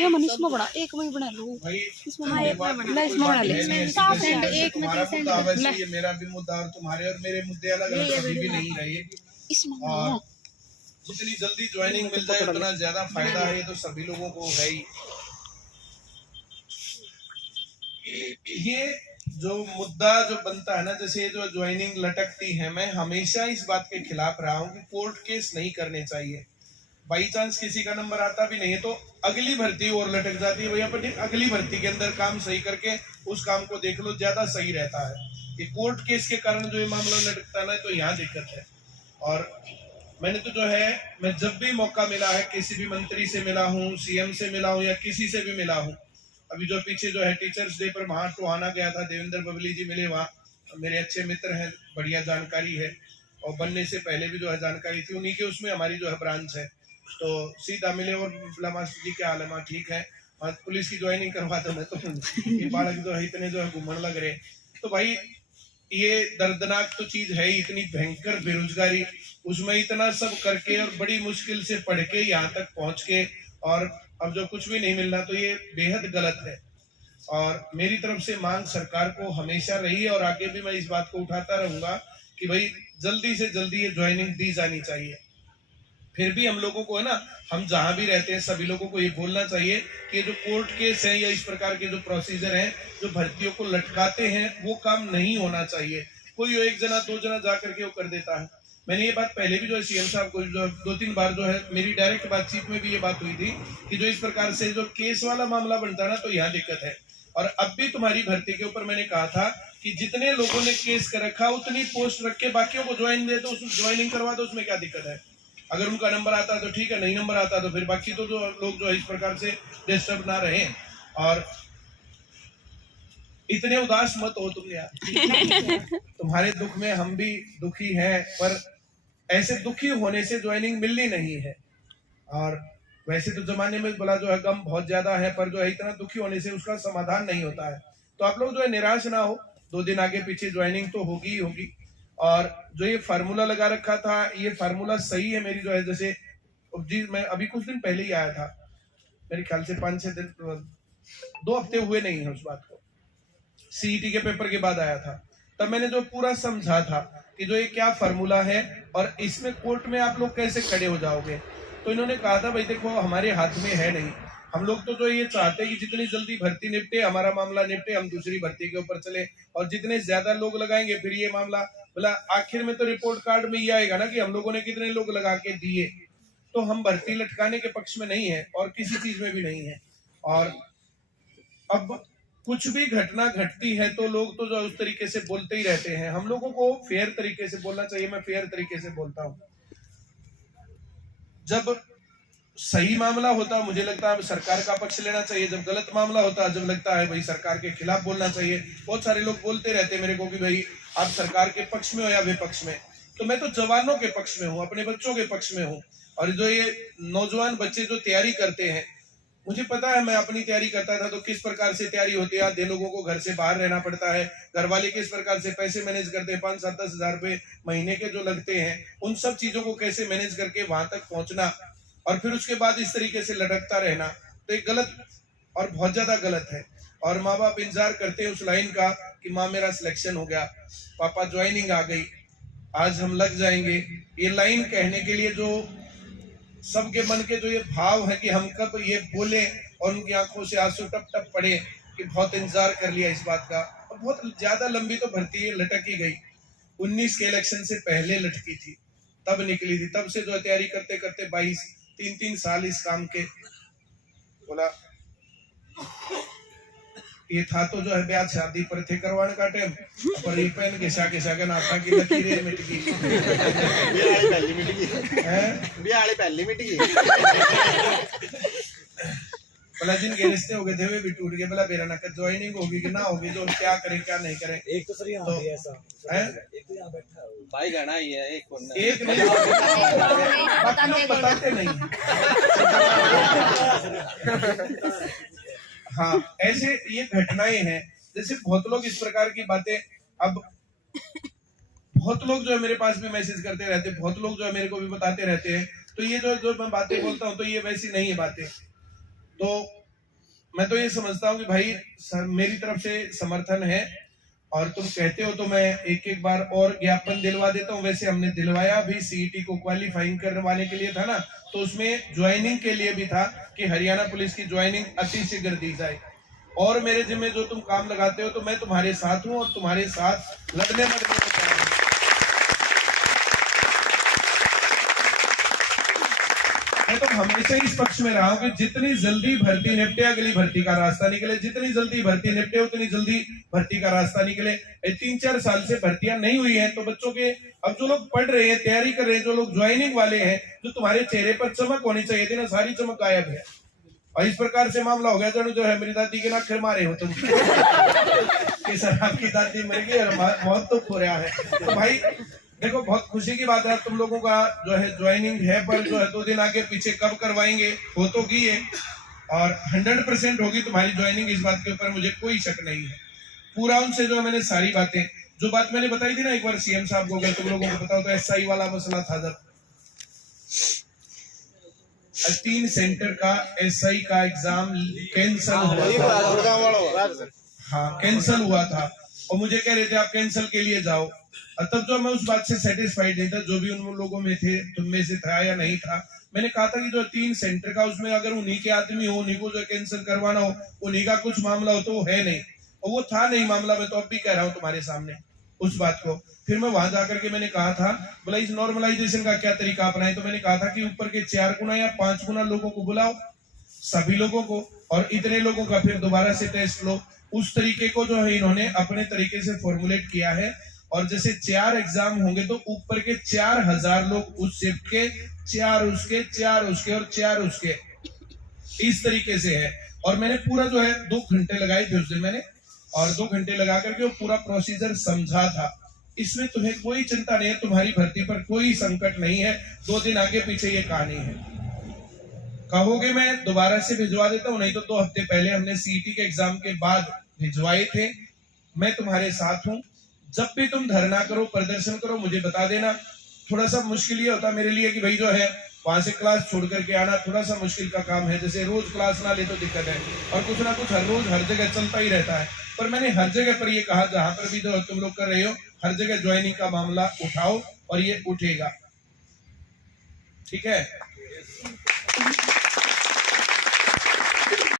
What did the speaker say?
ये मन इसमें बड़ा एक में बना लो इसमें। हाँ एक में बना, इसमें बना ले एक में तो ये मेरा भी मुद्दा और तुम्हारे और मेरे मुद्दे अलग अलग कभी भी नहीं रहे इसमें। और जितनी जल्दी ज्वाइनिंग मिल जाए उतना ज्यादा फायदा है, ये तो सभी लोगों को है ही। ये जो मुद्दा जो बनता है ना, जैसे जो ज्वाइनिंग लटकती है, मैं हमेशा इस बात के खिलाफ रहा हूँ कि कोर्ट केस नहीं करने चाहिए। बाई चांस किसी का नंबर आता भी नहीं है तो अगली भर्ती और लटक जाती है, भैया अपन अगली भर्ती के अंदर काम सही करके उस काम को देख लो, ज्यादा सही रहता है। ये कोर्ट केस के कारण जो ये मामला लटकता है ना, तो यहाँ दिक्कत है। और मैंने तो जो है, मैं जब भी मौका मिला है, किसी भी मंत्री से मिला हूँ, सीएम से मिला हूँ या किसी से भी मिला हूँ। अभी जो पीछे जो है टीचर्स डे पर वहां टोहाना गया था, देवेंद्र बबली जी मिले, वहाँ मेरे अच्छे मित्र हैं, बढ़िया जानकारी है, और बनने से पहले भी जो है जानकारी थी, उन्हीं के उसमें हमारी जो है ब्रांच है। तो सीधा मिले और बोला मास्टर जी क्या हाल है, माँ ठीक है, पुलिस की ज्वाइनिंग करवा दो। मैं तो ये बालक जो है इतने जो है घूमने लग रहे। तो भाई ये दर्दनाक तो चीज है, इतनी भयंकर बेरोजगारी, उसमें इतना सब करके और बड़ी मुश्किल से पढ़ के यहाँ तक पहुंच के, और अब जो कुछ भी नहीं मिल रहा, तो ये बेहद गलत है। और मेरी तरफ से मांग सरकार को हमेशा रही है और आगे भी मैं इस बात को उठाता रहूंगा कि भाई जल्दी से जल्दी ये ज्वाइनिंग दी जानी चाहिए। फिर भी हम लोगों को है ना, हम जहां भी रहते हैं सभी लोगों को ये बोलना चाहिए कि ये जो कोर्ट केस है या इस प्रकार के जो प्रोसीजर हैं जो भर्तियों को लटकाते हैं, वो काम नहीं होना चाहिए। कोई एक जना दो जना जा करके वो कर देता है। मैंने ये बात पहले भी जो है सीएम साहब को जो 2-3 बार जो है मेरी डायरेक्ट बातचीत में भी ये बात हुई थी कि जो इस प्रकार से जो केस वाला मामला बनता है ना, तो यहाँ दिक्कत है। और अब भी तुम्हारी भर्ती के ऊपर मैंने कहा था कि जितने लोगों ने केस कर रखा उतनी पोस्ट रख के बाकियों को ज्वाइन दे दो, ज्वाइनिंग करवा दो, उसमें क्या दिक्कत है। अगर उनका नंबर आता है तो ठीक है, नहीं नंबर आता तो फिर बाकी तो जो लोग जो है इस प्रकार से डिस्टर्ब ना रहे। और इतने उदास मत हो तुम यार, तुम्हारे दुख में हम भी दुखी हैं, पर ऐसे दुखी होने से ज्वाइनिंग मिलनी नहीं है। और वैसे तो जमाने में बोला जो है गम बहुत ज्यादा है, पर जो है इतना दुखी होने से उसका समाधान नहीं होता है। तो आप लोग जो है निराश ना हो, 2 दिन आगे पीछे ज्वाइनिंग तो होगी ही होगी। और जो ये फार्मूला लगा रखा था, ये फार्मूला सही है। मेरी जो है जैसे जी, मैं अभी कुछ दिन पहले ही आया था, मेरे ख्याल से 5-6 दिन, 2 हफ्ते हुए नहीं है उस बात को, सीईटी के पेपर के बाद आया था। तब मैंने जो पूरा समझा था कि जो ये क्या फार्मूला है और इसमें कोर्ट में आप लोग कैसे खड़े हो जाओगे। तो इन्होंने कहा था भाई देखो हमारे हाथ में है नहीं, हम लोग तो जो ये चाहते हैं कि जितनी जल्दी भर्ती निपटे, हमारा मामला निपटे, हम दूसरी भर्ती के ऊपर चले, और जितने ज्यादा लोग लगाएंगे फिर ये मामला बोला आखिर में तो रिपोर्ट कार्ड में ये आएगा ना कि हम लोगों ने कितने लोग लगा के दिए। तो हम भर्ती लटकाने के पक्ष में नहीं है और किसी चीज में भी नहीं है। और अब कुछ भी घटना घटती है तो लोग तो जो उस तरीके से बोलते ही रहते हैं, हम लोगों को फेयर तरीके से बोलना चाहिए। मैं फेयर तरीके से बोलता हूँ। जब सही मामला होता मुझे लगता है सरकार का पक्ष लेना चाहिए, जब गलत मामला होता जब लगता है भाई सरकार के खिलाफ बोलना चाहिए। बहुत सारे लोग बोलते रहते हैं मेरे को कि भाई आप सरकार के पक्ष में हो या विपक्ष में। तो मैं तो जवानों के पक्ष में हूँ, अपने बच्चों के पक्ष में हूँ। और जो ये नौजवान बच्चे जो तैयारी करते हैं, मुझे पता है, मैं अपनी तैयारी करता था तो किस प्रकार से तैयारी होती है। आधे लोगों को घर से बाहर रहना पड़ता है, घर वाले किस प्रकार से पैसे मैनेज करते हैं, 5-7-10 हजार रुपए महीने के जो लगते हैं, उन सब चीजों को कैसे मैनेज करके वहां तक पहुंचना और फिर उसके बाद इस तरीके से लटकता रहना, तो एक गलत और बहुत ज्यादा गलत है। और माँ बाप इंतजार करते हैं उस लाइन का कि माँ मेरा सिलेक्शन हो गया, पापा ज्वाइनिंग आ गई, आज हम लग जाएंगे। ये लाइन कहने के लिए जो सबके मन के जो ये भाव है कि हम कब ये बोले, और उनकी आंखों से आंसू टप टप पड़े कि बहुत इंतजार कर लिया इस बात का। और बहुत ज्यादा लंबी तो भर्ती है, लटक ही गई। 19 के इलेक्शन से पहले लटकी थी, तब निकली थी। तब से जो तैयारी करते करते 22-3 साल इस काम के, बोला ये था तो जो है ब्याह शादी पर थे करवाने का टाइम, पर ये पेन घिसा घिसा के नाथा की लकीरें मिट गई, पहली मिट गई है, पहली मिट गई। बोला जिनके रिश्ते हो गए थे वे भी टूट गए। बोला मेरा ना ज्वाइनिंग होगी कि ना होगी, तो क्या करें क्या नहीं करें। एक तो सर यहाँ भी ऐसा है, एक तो यहाँ बैठा है भाई गाना ही है, एक नहीं बाकी लोग बताते नहीं। हाँ, ऐसे ये घटनाएं हैं। जैसे बहुत लोग इस प्रकार की बातें, अब बहुत लोग जो है मेरे पास भी मैसेज करते रहते, बहुत लोग जो है मेरे को भी बताते रहते हैं। तो ये जो मैं बातें बोलता हूँ तो ये वैसी नहीं है बातें। तो मैं तो ये समझता हूँ कि भाई मेरी तरफ से समर्थन है, और तुम कहते हो तो मैं एक एक बार और ज्ञापन दिलवा देता हूँ। वैसे हमने दिलवाया भी, सीईटी को क्वालिफाइंग करवाने के लिए था ना, तो उसमें ज्वाइनिंग के लिए भी था कि हरियाणा पुलिस की ज्वाइनिंग अति शीघ्र दी जाए। और मेरे जिम्मे जो तुम काम लगाते हो तो मैं तुम्हारे साथ हूँ, और तुम्हारे साथ लड़ने मरने को तैयार हूं। मैं तो हमेशा इस पक्ष में रहा हूं कि जितनी जल्दी भर्ती निपटे अगली भर्ती का रास्ता निकले, जितनी जल्दी भर्ती निपटे उतनी जल्दी भर्ती का रास्ता निकले। 3-4 साल से भर्तियां नहीं हुई हैं, तो बच्चों के अब जो लोग पढ़ रहे हैं, तैयारी कर रहे हैं, जो लोग ज्वाइनिंग वाले हैं, जो तुम्हारे चेहरे पर चमक होनी चाहिए थी ना, सारी चमक गायब है। और इस प्रकार से मामला हो गया जो है मेरी दादी के नखर मारे हो तुम कि सर आपकी दादी मर गई और बहुत दुख हो रहा है। तो भाई देखो, बहुत खुशी की बात है, तुम लोगों का जो है ज्वाइनिंग है, पर जो है 2 दिन आगे पीछे कब करवाएंगे हो तो की है, और 100% होगी तुम्हारी ज्वाइनिंग, इस बात के ऊपर मुझे कोई शक नहीं है। पूरा उनसे जो मैंने सारी बातें, जो बात मैंने बताई थी ना एक बार सीएम साहब को, अगर तुम लोगों को पता हो तो, एसआई वाला मसला था, जब 3 सेंटर का एसआई का एग्जाम कैंसल हुआ था। हाँ, कैंसल हुआ था, और मुझे कह रहे थे आप कैंसल के लिए जाओ। तब जो मैं उस बात से सेटिस्फाइड नहीं था, जो भी उन लोगों में थे, तुम में से था या नहीं था, मैंने कहा था कि जो 3 सेंटर का, उसमें अगर उन्हीं के आदमी हो, उन्हीं को जो कैंसिल करवाना हो, उन्हीं का कुछ मामला हो, तो वो है नहीं, और वो था नहीं मामला। मैं तो अब भी कह रहा हूँ तुम्हारे सामने उस बात को। फिर मैं वहां जाकर के मैंने कहा था, बोला इस नॉर्मलाइजेशन का क्या तरीका अपनाए, तो मैंने कहा था कि ऊपर के 4 गुना या 5 गुना लोगों को बुलाओ, सभी लोगों को, और इतने लोगों का फिर दोबारा से टेस्ट लो। उस तरीके को जो है इन्होंने अपने तरीके से फॉर्मुलेट किया है, और जैसे 4 एग्जाम होंगे तो ऊपर के 4000 लोग उस शिफ्ट के, 4 उसके, 4 उसके और 4 उसके, इस तरीके से है। और मैंने पूरा जो है 2 घंटे लगाए थे उस दिन मैंने, और 2 घंटे लगा करके वो पूरा प्रोसीजर समझा था। इसमें तुम्हें कोई चिंता नहीं है, तुम्हारी भर्ती पर कोई संकट नहीं है। 2 दिन आगे पीछे ये कहानी है। कहोगे मैं दोबारा से भिजवा देता हूँ, नहीं तो 2 हफ्ते पहले हमने सीईटी के एग्जाम के बाद भिजवाए थे। मैं तुम्हारे साथ हूँ, जब भी तुम धरना करो, प्रदर्शन करो, मुझे बता देना। थोड़ा सा मुश्किल ये होता मेरे लिए कि भाई जो है वहां से क्लास छोड़ करके आना थोड़ा सा मुश्किल का काम है, जैसे रोज क्लास ना ले तो दिक्कत है, और कुछ ना कुछ हर रोज हर जगह चलता ही रहता है। पर मैंने हर जगह पर ये कहा, जहां पर भी जो तुम लोग कर रहे हो, हर जगह ज्वाइनिंग का मामला उठाओ, और ये उठेगा, ठीक है।